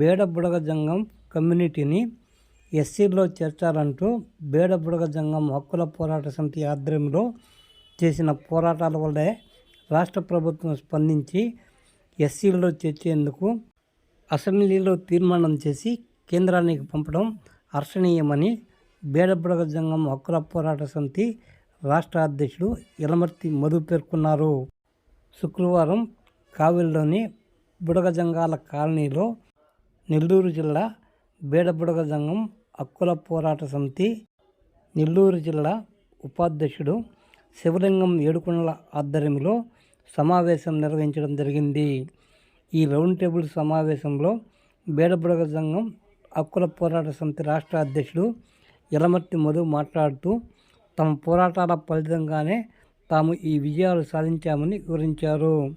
బేడ బుడగ జంగం కమ్యూనిటీని ఎస్సీలో చేర్చాలంటూ బేడ బుడగ జంగం హక్కుల పోరాట సమితి ఆధ్వర్యంలో చేసిన పోరాటాల వల్లే రాష్ట్ర ప్రభుత్వం స్పందించి ఎస్సీల్లో చేర్చేందుకు అసెంబ్లీలో తీర్మానం చేసి కేంద్రానికి పంపడం హర్షణీయమని బేడబుడగ జంగం హక్కుల పోరాట సమితి రాష్ట్ర అధ్యక్షుడు యలమర్తి మధు పేర్కొన్నారు. శుక్రవారం కావిల్లోని బుడగజంగాల కాలనీలో నెల్లూరు జిల్లా బేడబుడగ జంగం హక్కుల పోరాట సమితి నెల్లూరు జిల్లా ఉపాధ్యక్షుడు శివలింగం ఏడుకొండల ఆధ్వర్యంలో సమావేశం నిర్వహించడం జరిగింది. ఈ రౌండ్ టేబుల్ సమావేశంలో బేడబుడగ సంఘం హక్కుల పోరాట సమితి రాష్ట్ర అధ్యక్షుడు ఎలమర్తి మధు మాట్లాడుతూ తమ పోరాటాల ఫలితంగానే తాము ఈ విజయాలు సాధించామని వివరించారు.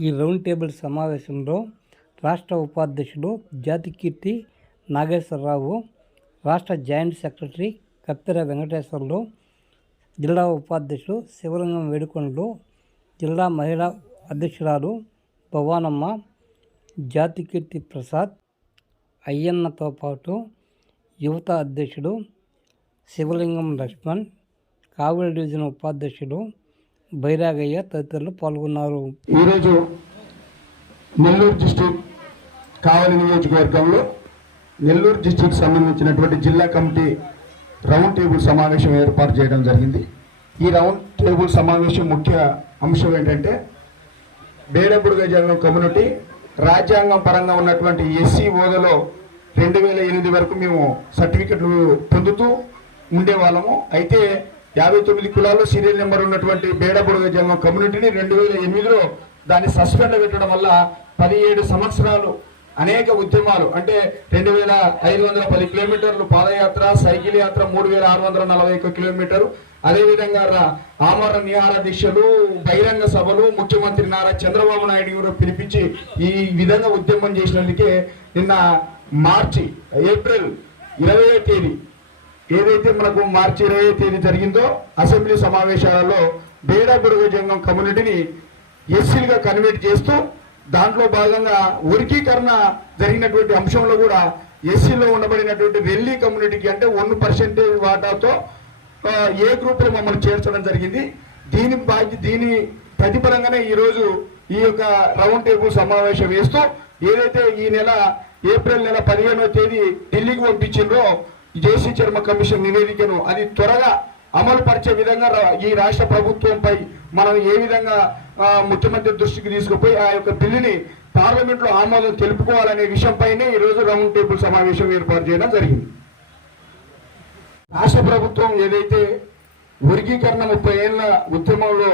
ఈ రౌండ్ టేబుల్ సమావేశంలో రాష్ట్ర ఉపాధ్యక్షుడు జాతికీర్తి నాగేశ్వరరావు రాష్ట్ర జాయింట్ సెక్రటరీ కప్పెర వెంకటేశ్వర్లు జిల్లా ఉపాధ్యక్షుడు శివలింగం వేడుకొండలు జిల్లా మహిళా అధ్యక్షురాలు భవానమ్మ జాతికీర్తి ప్రసాద్ అయ్యన్నతో పాటు యువత అధ్యక్షుడు శివలింగం లక్ష్మణ్ కావలి డివిజన్ ఉపాధ్యక్షుడు బైరాగయ్య తదితరులు పాల్గొన్నారు. ఈరోజు నెల్లూరు డిస్టిక్ కావలి నియోజకవర్గంలో నెల్లూరు డిస్టిక్ సంబంధించినటువంటి జిల్లా కమిటీ రౌండ్ టేబుల్ సమావేశం ఏర్పాటు చేయడం జరిగింది. ఈ రౌండ్ టేబుల్ సమావేశం ముఖ్య అంశం ఏంటంటే బేడబుడుగ జరిగిన కమ్యూనిటీ రాజ్యాంగం పరంగా ఉన్నటువంటి ఎస్సీ హోదాలో రెండు వేల ఎనిమిది వరకు మేము సర్టిఫికెట్లు పొందుతూ ఉండేవాళ్ళము అయితే యాభై తొమ్మిది కులాల్లో సీరియల్ నెంబర్ ఉన్నటువంటి బేడబుడుగ జంగం కమ్యూనిటీని రెండు వేల ఎనిమిదిలో దాన్ని సస్పెండ్ పెట్టడం వల్ల పదిహేడు సంవత్సరాలు అనేక ఉద్యమాలు అంటే రెండు వేల ఐదు వందల పది కిలోమీటర్లు పాదయాత్ర సైకిల్ యాత్ర మూడు వేల ఆరు వందల నలభై ఒక్క కిలోమీటరు. అదేవిధంగా ఆమరణ నిహార దీక్షలు బహిరంగ సభలు ముఖ్యమంత్రి నారా చంద్రబాబు నాయుడు గారు పిలిపించి ఈ విధంగా ఉద్యమం చేసినందుకే నిన్న మార్చి ఏప్రిల్ ఇరవై తేదీ ఏదైతే మనకు మార్చి ఇరవై తేదీ జరిగిందో అసెంబ్లీ సమావేశాలలో బేడా బురుగ జంగం కమ్యూనిటీని ఎస్సీలుగా కన్వర్ట్ చేస్తూ దాంట్లో భాగంగా వర్గీకరణ జరిగినటువంటి అంశంలో కూడా ఎస్సీలో ఉండబడినటువంటి రెల్లి కమ్యూనిటీకి అంటే వన్ పర్సెంటేజ్ వాటాతో ఏ గ్రూప్లో మమ్మల్ని చేర్చడం జరిగింది. దీని బాధ్య దీని ప్రతిఫలంగానే ఈరోజు ఈ యొక్క రౌండ్ టేబుల్ సమావేశం వేస్తూ ఏదైతే ఈ నెల ఏప్రిల్ నెల పదిహేనవ తేదీ ఢిల్లీకి పంపించిండ్రో జేసీ చర్మ కమిషన్ నివేదికను అది త్వరగా అమలు పరిచే విధంగా రా- ఈ రాష్ట్ర ప్రభుత్వంపై మనం ఏ విధంగా ముఖ్యమంత్రి దృష్టికి తీసుకుపోయి ఆ యొక్క బిల్లుని పార్లమెంట్లో ఆమోదం తెలుపుకోవాలనే విషయంపైనే ఈ రోజు రౌండ్ టేబుల్ సమావేశం ఏర్పాటు చేయడం జరిగింది. రాష్ట్ర ప్రభుత్వం ఏదైతే వర్గీకరణ ముప్పై ఏళ్ళ ఉద్యమంలో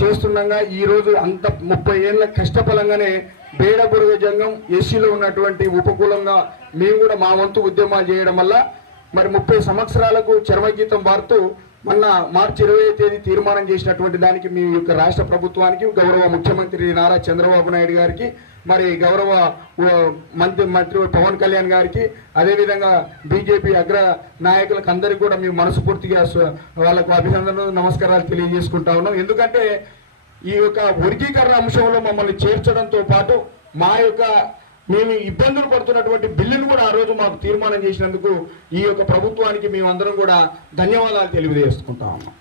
చేస్తుండగా ఈ రోజు అంత ముప్పై ఏళ్ళ కష్టఫలంగానే బేడబురుగ జంగం ఎస్సీలో ఉన్నటువంటి ఉపకూలంగా మేము కూడా మా వంతు ఉద్యమాలు చేయడం వల్ల మరి ముప్పై సంవత్సరాలకు చర్మగీతం పాడుతూ మొన్న మార్చి ఇరవై తేదీ తీర్మానం చేసినటువంటి దానికి మీ యొక్క రాష్ట్ర ప్రభుత్వానికి గౌరవ ముఖ్యమంత్రి నారా చంద్రబాబు నాయుడు గారికి మరి గౌరవ మంత్రి మంత్రి పవన్ కళ్యాణ్ గారికి అదేవిధంగా బీజేపీ అగ్ర నాయకులకు అందరికీ కూడా మేము మనస్ఫూర్తిగా వాళ్ళకు అభినందనలు నమస్కారాలు తెలియజేసుకుంటా ఉన్నాం. ఎందుకంటే ఈ యొక్క వర్గీకరణ అంశంలో మమ్మల్ని చేర్చడంతో పాటు మా యొక్క మేము ఇబ్బందులు పడుతున్నటువంటి బిల్లును కూడా ఆ రోజు మాకు తీర్మానం చేసినందుకు ఈ యొక్క ప్రభుత్వానికి మేమందరం కూడా ధన్యవాదాలు తెలియజేసుకుంటా ఉన్నాం.